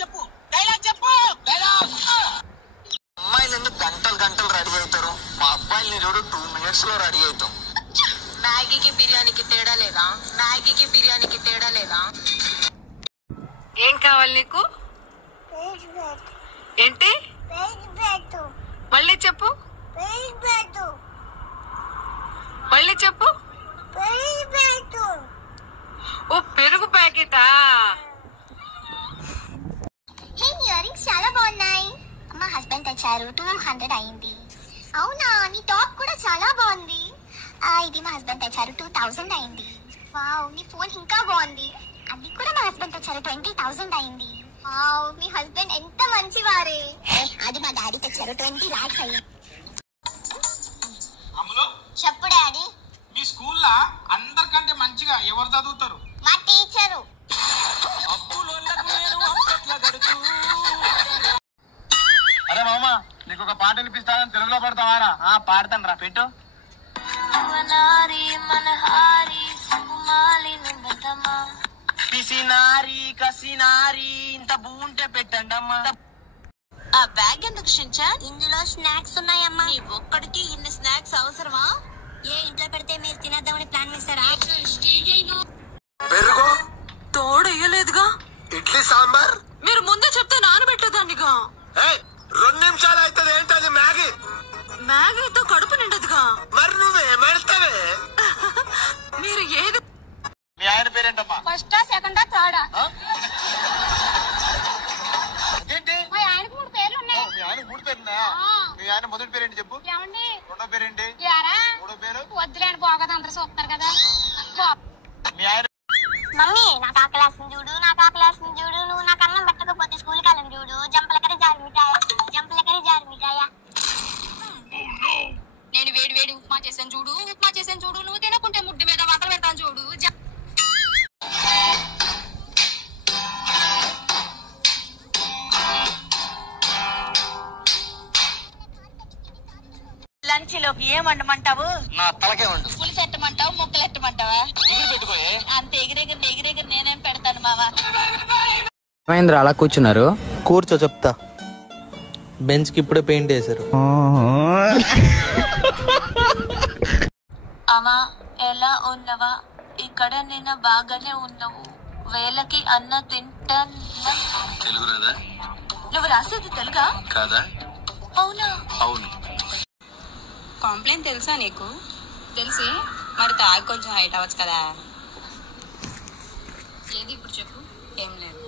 చెప్పు డైలాగ్ చెప్పు డైలాగ్. అమ్మాయిలు ఎందుకు గంటలు గంటలు రెడీ అవుతారు? మా అబ్బాయిని చూడు 2 minutes లో రెడీ అవుతాం. మ్యాగీకి బిర్యానీకి తేడా లేదా? మ్యాగీకి బిర్యానీకి తేడా లేదా? ఏం కావాలి నీకు? ఏంటి? మళ్ళీ చెప్పు. మళ్ళీ చెప్పు. ఓ పెరుగు ప్యాకెటా? ఇయర్ రింగ్స్ చాలా బాగున్నాయి. మా హస్బెండ్ తెచ్చారు, 200 అయింది. అవునా, నీ టాప్ కూడా చాలా బాగుంది. ఇది మా హస్బెండ్ తెచ్చారు, 2000 అయింది. వావ్, నీ ఫోన్ ఇంకా బాగుంది. అది కూడా మా హస్బెండ్ తెచ్చారు, 20,000 అయింది. వావ్, మీ హస్బెండ్ ఎంత మంచివారే. అది మా డాడీ తెచ్చారు, 20 lakhs అయింది. చెప్పు డాడీ. మీ స్కూల్లో అందరికంటే మంచిగా ఎవరు చదువుతారు? మా టీచరు. అరే మామా, నీకు ఒక పాట వినిపిస్తానని తెలుగులో పడతావారా? పాడతాను రా, పెట్టు. పిసినారి కసినారి ఇంత బూంటే పెట్టండమ్మా. ఆ బ్యాగ్ ఎందుకు షించా? ఇందులో స్నాక్స్ ఉన్నాయమ్మా. నీ ఒక్కడికి ఇన్ని స్నాక్స్ అవసరమా? ఏ ఇంట్లో పెడితే మీరు తినేద్దామని ప్లాన్ చేస్తారా? పెరుగు తోడేయలేదుగా. ఇడ్లీ సాంబార్ మీరు ముందే చెప్తే నానబెట్టేదాన్నిగా. 2 నిమిషాలు అవుతుంది. ఏంటది? మ్యాగీ. మ్యాగీతో కడుపు నిండదుగా. మరి నువ్వే మడతావే. మీరు ఏది? మీ ఆయన పేరేంటమ్మా? ఫస్టా, సెకండా, థర్డా? ఏంటి? మా ఆయనకు 3 పేర్లు ఉన్నాయి. మీ ఆయన 3 పేరున్నాయా? మీ ఆయన మొదటి పేరేంటి చెప్పు. ఏమండి? రెండో పేరేంటి? మూడో పేరు? వద్దులేండి, బాగోదు, అందరూ చూస్తున్నారు కదా. మీ ఆయన మమ్మీ, నాకు ఆ క్లాస్ చూడు, నాకు ఆ క్లాస్ చూడు. నువ్వు నాకు అన్నం పెట్టకపోతే స్కూల్ కాలం చూడు. జంపలకరి జారు మిఠాయ, జంపలకరి జారు మిఠాయ. నేను వేడి వేడి ఉప్మా చేసాను చూడు, ఉప్మా చేసాను చూడు. నువ్వు తినకుంటే ముడ్డు మీద మాత్రం పెడతాను చూడు. లంచ్ లోకి ఏం వండమంటావు? నా తలకే వండు. పులుసు ఎట్టమంటావు, ముక్కలు ఎట్టమంటావా? ఎగిరి పెట్టుకోయే. అంత ఎగిరెగిరి నేనేం పెడతాను మావా. మహేంద్ర అలా కూర్చున్నారు. కూర్చో చెప్తా. బెంచ్ కి ఇప్పుడే పెయింట్ వేశారు. అమ్మా, ఎలా ఉన్నవా? ఇక్కడ నేను బాగానే ఉన్నావు. వేళకి అన్న తింటా. తెలుగు రాదా? నువ్వు రాసేది తెలుగా కాదా? అవునా? అవును. కాంప్లైంట్ తెలుసా నీకు? తెలిసి మరి తాగి కొంచెం హైట్ అవ్వచ్చు కదా. ఏది ఇప్పుడు చెప్పు. ఏం లేదు.